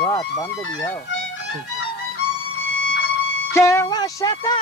बात बंद भी है के वशता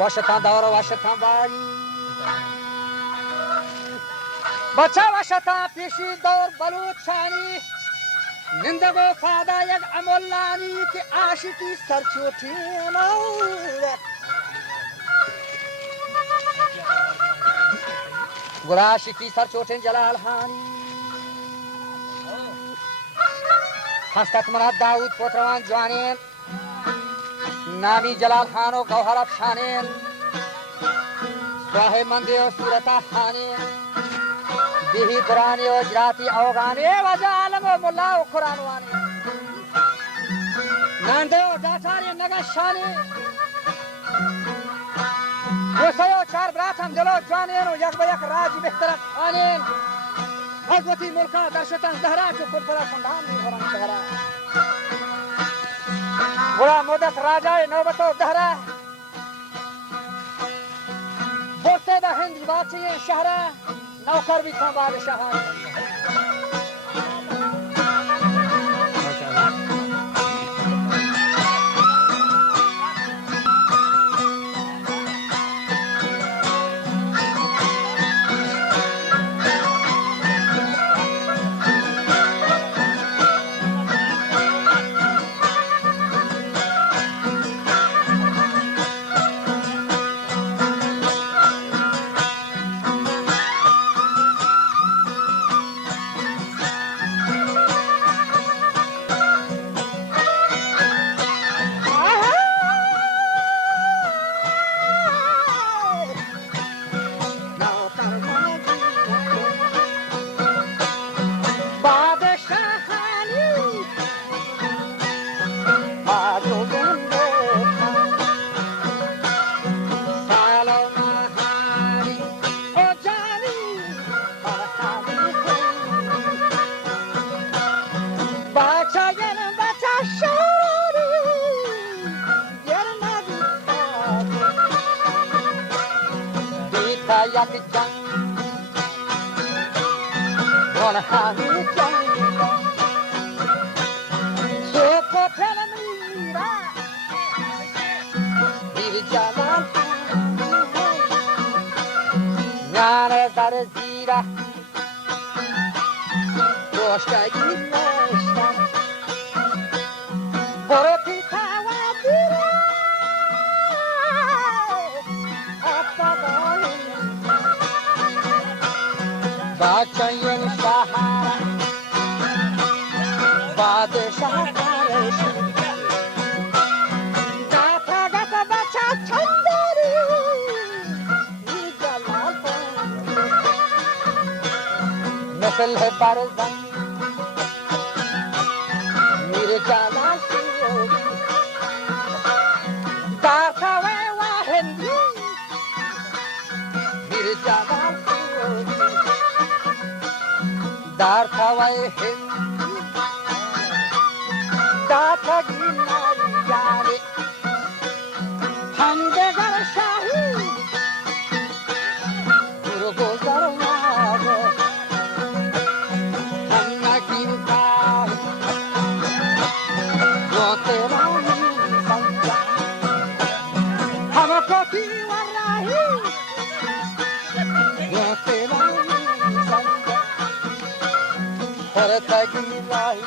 वशता दौर वशता बारी बच्चा वशता पेशी दौर बलूचानी निंदगो फादा यक अमोलानी के आशिकी सरचोटी गुराशिकी सरचोटी जलाल हानी हस्तत मना दाऊद पोत्रवान जवानेन नामी जलाल खानो गौहर अफशानेन स्वाहे मंदिर सूरता खानेन बिही दुरानी और जराती अवगाने वजा आलम और मुल्ला और कुरान वाने नांदे और दातारी नगशाने वो सयो चार बरात हम जलो जाने नो यक बयक राज बेहतर खाने भगवती मुल्का दर्शतन दहरा जो कुरपरा संधान नहीं भरन दहरा बुरा मोदक राजा नौबतो दहरा बोलते द हिंद बाची शहरा नौकर भी था बादशाह yak jang don hani jang so ko pelamira bir jalan nare dar zira doshka gimnashta boroti tawadira Bacayan Sahara Badshah Karashi Gata Gata Bacha Chandari Jalal Nasl hai Barzan Mere Jalal Gata Ve Wahendi Mere Jalal Dar thawai hind Data ginari yare Hande gar shahi Guru gozar maage Hanna kintai Wo tera hi sanja Hamko ki warahi Wo tera Tagilai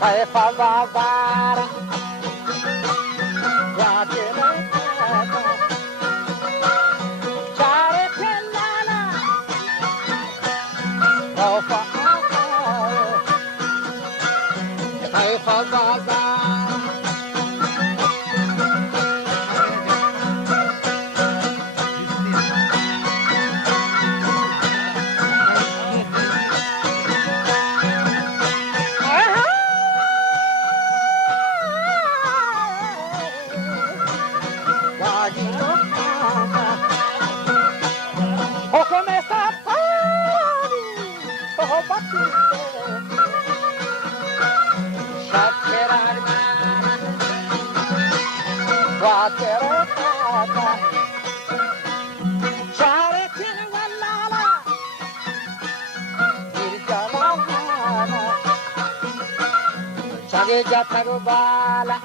Hai favara Guardere Chare pellana Bagi jatago bala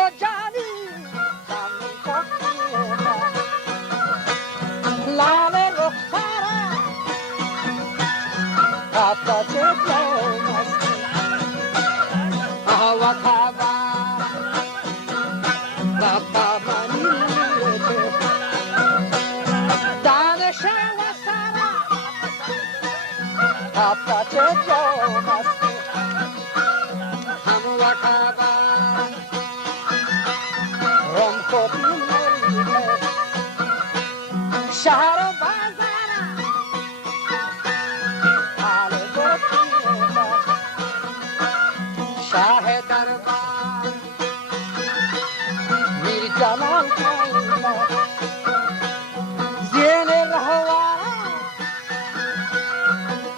o jani kami kokina lale rokhara apa ceklo masti ahwa khaba bapa mani dane shewa sara apa ceklo masti Wakaba, Romko Pinari, Shahar Bazara, Ale Gotina, Shahe Darbar, Mir Jamal Kaina, Zene Rahwara,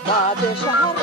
Bade Shahar.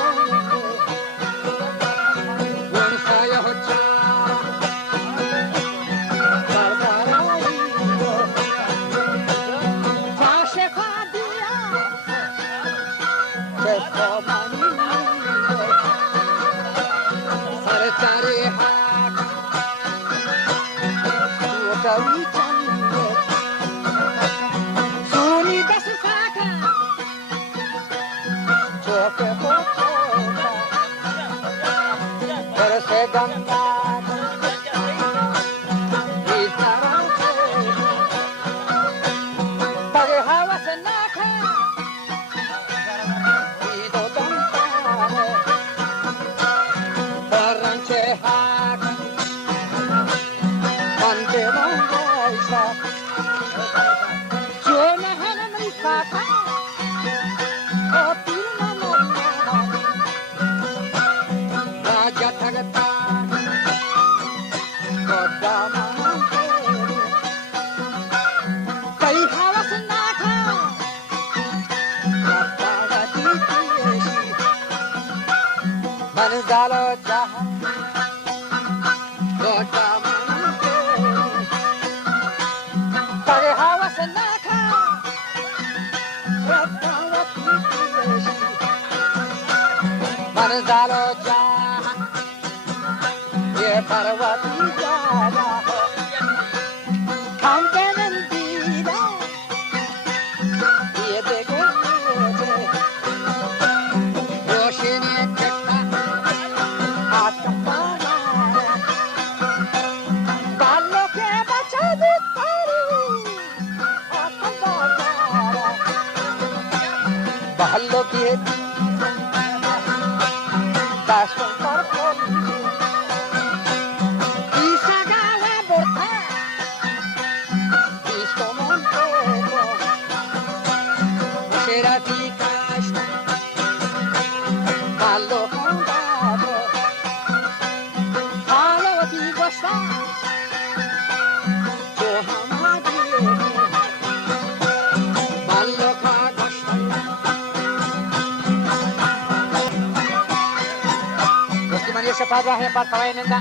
Pada hai par kawai nenda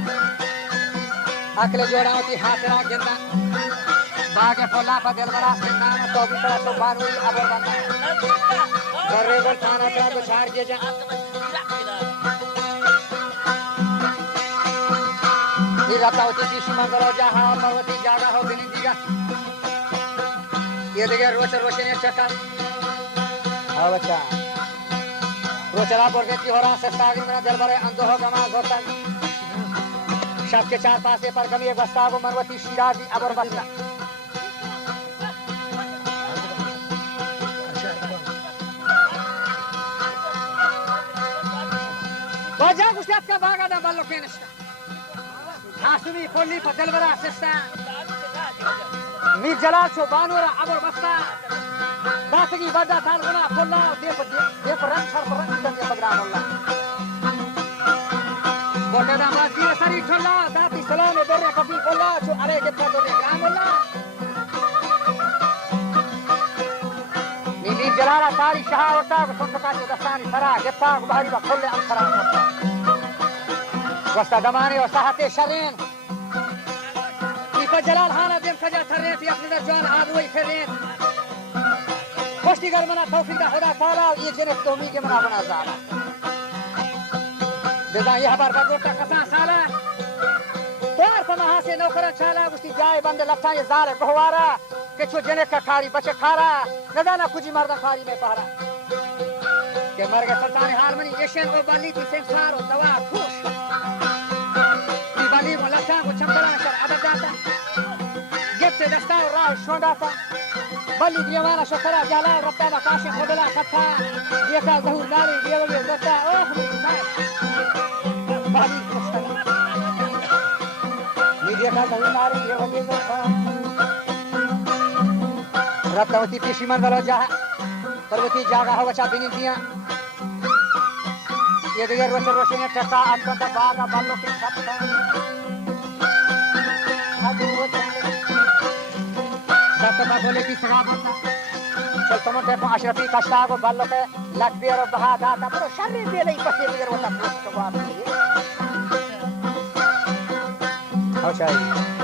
akle joda hoti hatera genda bage pola pa delbara sinna to bitara to baru abor banda garre gol thana ta to char je ja irata hoti kishi mandala jaha parvati jaga ho bini diga ye dege roshne chaka awacha रोचला Borge की हो रहा सस्तागी मेरा दरबारे अंदो हो गमाज होता शब के चार पासे पर कमी एक बस्ता वो मरवती शिराजी अबर बस्ता वजह गुस्ताफ का भागा दा बालो केनस्ता हासुमी पोली पर दरबारा सस्ता मीर जलाल शो बानूरा अबर बस्ता बातगी बड़ा थाल बना पोला दे पर रंग सर पर रंग तंगे पगरान अल्लाह बोटे दा माजी सरी ठोला दाती सलाम दरे कभी पोला जो अरे के तो दे ग्राम अल्लाह नीली जलाला तारी शाह होता को सुनता के दस्तानी सरा गेता को बाहरी बा खोले अंतरा होता वस्ता दमाने और साहते शरीन इको जलाल हाना दिन सजा थरे थी अपने जवान आदमी फेरेन Postigar mana taufiq da khuda taala ye jene tomi ke mana bana zala. Beza ye habar bagota kasa sala वहाँ से नौकर छाला उसकी जाए बंद लट्ठा ये जाल बहुवारा के छो जने का खारी बचे खारा नदाना कुछ मर्दा खारी में पहरा के मर गए सल्तान हारमनी एशियन को बाली थी संसार और दवा खुश की बाली में लट्ठा को चंपला कर अदब जाता गिफ्ट से दस्ता और राह शोंडा था बली दिवाना शतरा जाला रत्ता काशे खोदला खत्ता ये का जहूर नारी ये वे रत्ता ओह नाई बाली खुशता ये का जहूर नारी ये वे रत्ता रत्तावती पेशीमन वाला जा पर्वती जागा हो बचा दिन दिया ये देर वचन रोशनी टका आपका का बागा बालों के खत्ता दत्ता बोले की सगा बता चल तुम टेप अशरफी कष्टा को बालों के लकबीर और बहा दाता पर शरीर दे ले पसे देर वता पोस्ट को आप अच्छा